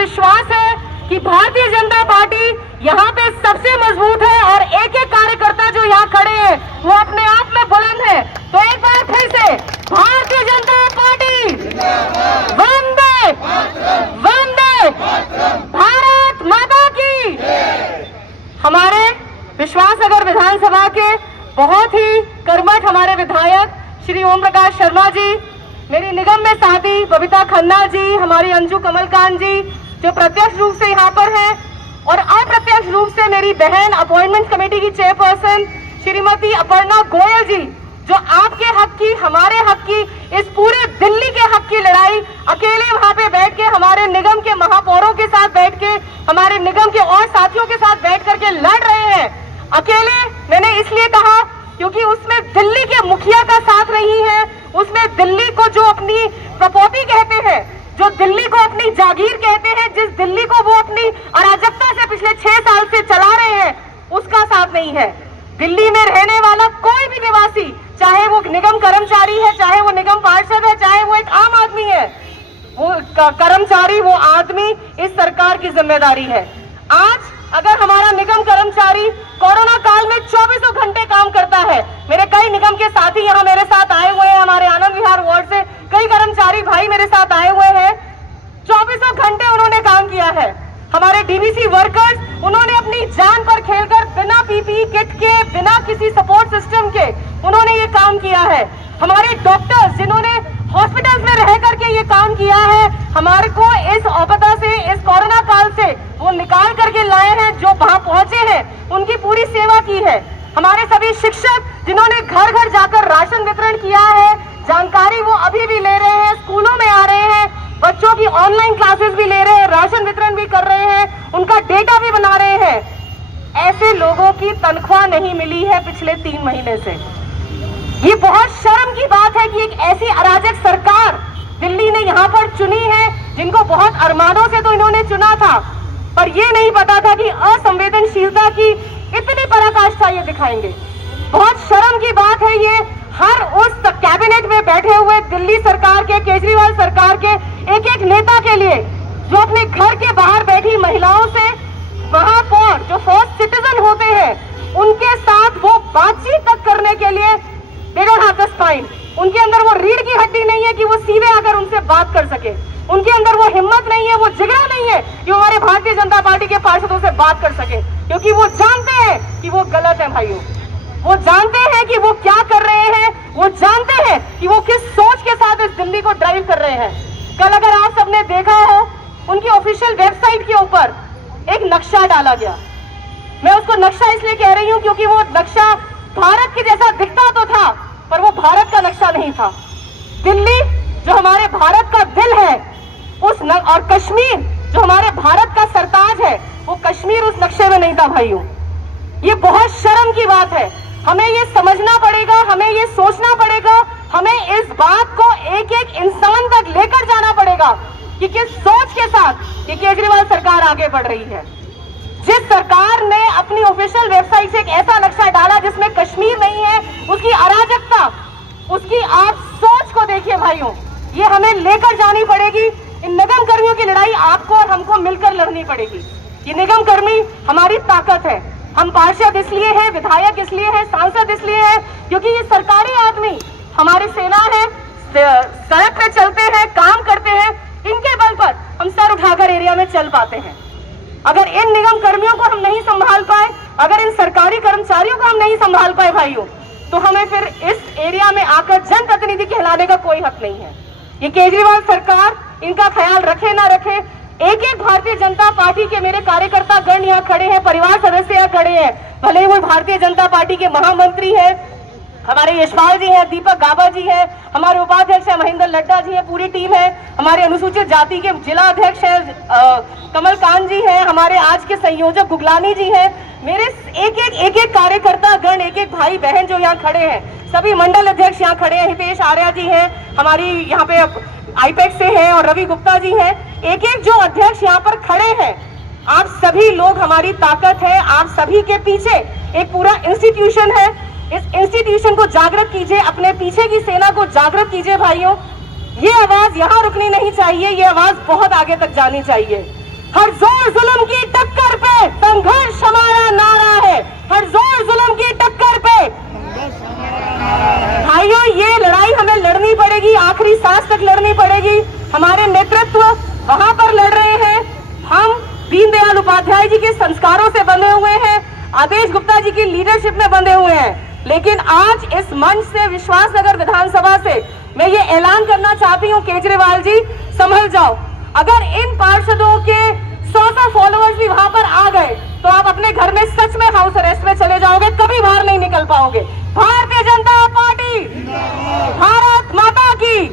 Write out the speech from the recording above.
विश्वास है कि भारतीय जनता पार्टी यहाँ पे सबसे मजबूत है और एक एक कार्यकर्ता जो यहाँ खड़े हैं वो अपने आप में बुलंद है। तो एक बार फिर से भारतीय जनता पार्टी वंदे वंदे भारत माता की। हमारे विश्वासनगर विधानसभा के बहुत ही कर्मठ हमारे विधायक श्री ओम प्रकाश शर्मा जी, मेरी निगम में साथी बबीता खन्ना जी, हमारी अंजू कमलकांत जी जो प्रत्यक्ष रूप से यहाँ पर हैं, और अप्रत्यक्ष रूप से मेरी बहन अपॉइंटमेंट कमेटी की चेयरपर्सन श्रीमती अपर्णा गोयल जी, जो आपके हक की, हमारे हक की, इस पूरे दिल्ली के हक की लड़ाई अकेले वहां पे बैठ के हमारे निगम के महापौरों के साथ बैठ के, हमारे निगम के और साथियों के साथ बैठ करके लड़ रहे हैं। अकेले मैंने इसलिए कहा क्योंकि उसमें दिल्ली के मुखिया का साथ नहीं है, उसमें दिल्ली को जो अपनी प्रॉपर्टी कहते हैं, जो दिल्ली को अपनी जागीर कहते हैं, जिस दिल्ली को वो अपनी अराजकता से पिछले 6 साल से चला रहे हैं, उसका साथ नहीं है। दिल्ली में रहने वाला कोई भी निवासी, चाहे वो निगम कर्मचारी है, चाहे वो निगम पार्षद है, चाहे वो एक आम आदमी है, वो कर्मचारी, वो आदमी इस सरकार की जिम्मेदारी है। आज अगर हमारा निगम कर्मचारी कोरोना काल में 24 घंटे काम करता है, मेरे कई निगम के साथी यहाँ मेरे साथ आए हुए हैं, हमारे आनंद विहार वार्ड से कई कर्मचारी भाई मेरे साथ आए हुए हैं, 24 घंटे उन्होंने काम किया है। हमारे डीवीसी वर्कर्स, उन्होंने अपनी जान पर खेलकर बिना पीपीई किट के, बिना किसी सपोर्ट सिस्टम के उन्होंने ये काम किया है। हमारे डॉक्टर्स जिन्होंने हॉस्पिटल्स में रह करके ये काम किया है, हमारे को इस आपदा से, इस कोरोना काल से वो निकाल करके लाए हैं, जो वहां पहुंचे हैं, उनकी पूरी सेवा की है। हमारे सभी शिक्षक जिन्होंने घर घर जाकर राशन वितरण किया है, जानकारी वो अभी भी ले रहे हैं, स्कूलों में आ रहे हैं, बच्चों की ऑनलाइन क्लासेस भी ले रहे हैं, राशन वितरण भी कर रहे हैं, उनका डेटा भी बना रहे हैं। ऐसे लोगों की तनख्वाह नहीं मिली है पिछले 3 महीने से। ये बहुत शर्म की बात है कि एक ऐसी अराजक सरकार दिल्ली ने यहाँ पर चुनी है, जिनको बहुत अरमानों से तो इन्होंने चुना था, पर ये नहीं पता था कि असंवेदनशीलता की इतनी पराकाष्ठा ये दिखाएंगे। बहुत शर्म की बात है ये, हर उस कैबिनेट में बैठे हुए दिल्ली सरकार के, केजरीवाल सरकार के एक एक नेता के लिए, जो अपने घर के बाहर बैठी महिलाओं से, वहां पर जो फर्स्ट सिटीजन होते हैं, उनके साथ वो बातचीत तक करने के लिए they don't have the spine, उनके अंदर वो रीढ़ की हड्डी नहीं है कि वो सीधे आकर उनसे बात कर सके, उनके अंदर वो हिम्मत नहीं है, वो जिगरा नहीं है कि हमारे भारतीय जनता पार्टी के पार्षदों से बात कर सके, क्योंकि वो जानते हैं कि वो गलत है भाइयों। वो जानते हैं कि वो क्या कर रहे हैं, वो जानते हैं कि वो किस सोच के साथ इस दिल्ली को ड्राइव कर रहे हैं। कल अगर आप सबने देखा हो, उनकी ऑफिशियल वेबसाइट के ऊपर एक नक्शा डाला गया। मैं उसको नक्शा इसलिए कह रही हूं क्योंकि वो नक्शा भारत के जैसा दिखता तो था, पर वो भारत का नक्शा नहीं था। दिल्ली जो हमारे भारत का दिल है, और कश्मीर जो हमारे भारत का सरताज है, वो कश्मीर उस नक्शे में नहीं था भाइयों। ये बहुत शर्म की बात है। हमें ये समझना पड़ेगा, हमें ये सोचना पड़ेगा, हमें इस बात को एक एक इंसान तक लेकर जाना पड़ेगा कि किस सोच के साथ ये केजरीवाल सरकार आगे बढ़ रही है। जिस सरकार ने अपनी ऑफिशियल वेबसाइट से एक ऐसा नक्शा डाला जिसमें कश्मीर नहीं है, उसकी अराजकता, उसकी आप सोच को देखिए भाइयों, ये हमें लेकर जानी पड़ेगी। इन निगम कर्मियों की लड़ाई आपको और हमको मिलकर लड़नी पड़ेगी। ये निगम कर्मी हमारी ताकत है। हम पार्षद इसलिए हैं, विधायक इसलिए हैं, सांसद इसलिए हैं क्योंकि ये सरकारी आदमी हमारी सेना है, सड़क पे चलते हैं, काम करते हैं, इनके बल पर हम सर उठाकर एरिया में चल पाते हैं। अगर इन निगम कर्मियों को हम नहीं संभाल पाए, अगर इन सरकारी कर्मचारियों को हम नहीं संभाल पाए भाइयों, तो हमें फिर इस एरिया में आकर जनप्रतिनिधि कहलाने का कोई हक नहीं है। ये केजरीवाल सरकार इनका ख्याल रखे ना रखे, एक एक भारतीय जनता पार्टी के मेरे कार्यकर्ता गण यहाँ खड़े हैं, परिवार सदस्य यहाँ खड़े हैं, भले वो भारतीय जनता पार्टी के महामंत्री हैं, हमारे यशपाल जी हैं, दीपक गाबा जी हैं, हमारे उपाध्यक्ष हैं महेंद्र लड्डा जी हैं, पूरी टीम है, हमारे अनुसूचित जाति के जिला अध्यक्ष हैं कमलकांत जी हैं, हमारे आज के संयोजक गुगलानी जी हैं, मेरे एक एक कार्यकर्ता गण, एक एक भाई बहन जो यहाँ खड़े हैं, सभी मंडल अध्यक्ष यहाँ खड़े हैं, हितेश आर्या जी हैं, हमारी यहाँ पे आईपैक से हैं और रवि गुप्ता जी हैं, एक एक जो अध्यक्ष यहाँ पर खड़े हैं, आप सभी लोग हमारी ताकत है। आप सभी के पीछे एक पूरा इंस्टीट्यूशन है। इस इंस्टीट्यूशन को जागृत कीजिए, अपने पीछे की सेना को जागृत कीजिए भाइयों। ये आवाज यहाँ रुकनी नहीं चाहिए, ये आवाज बहुत आगे तक जानी चाहिए। हर जोर जुल्म की टक्कर पे संघर्ष हमारा नारा है, हर जोर जुल्म की टक्कर पे। भाइयों, ये लड़ाई हमें लड़नी पड़ेगी, आखिरी सांस तक लड़नी पड़ेगी। हमारे नेतृत्व वहां पर लड़ रहे हैं। हम दीनदयाल उपाध्याय जी के संस्कारों से बंधे हुए हैं, आदेश गुप्ता जी की लीडरशिप में बंधे हुए हैं। लेकिन आज इस मंच से, विश्वासनगर विधानसभा से मैं ये ऐलान करना चाहती हूँ, केजरीवाल जी संभल जाओ। अगर इन पार्षदों के 100 फॉलोअर्स भी वहां पर आ गए तो आप अपने घर में सच में हाउस अरेस्ट में चले जाओगे, कभी बाहर नहीं निकल पाओगे। भारतीय जनता पार्टी, भारत माता की।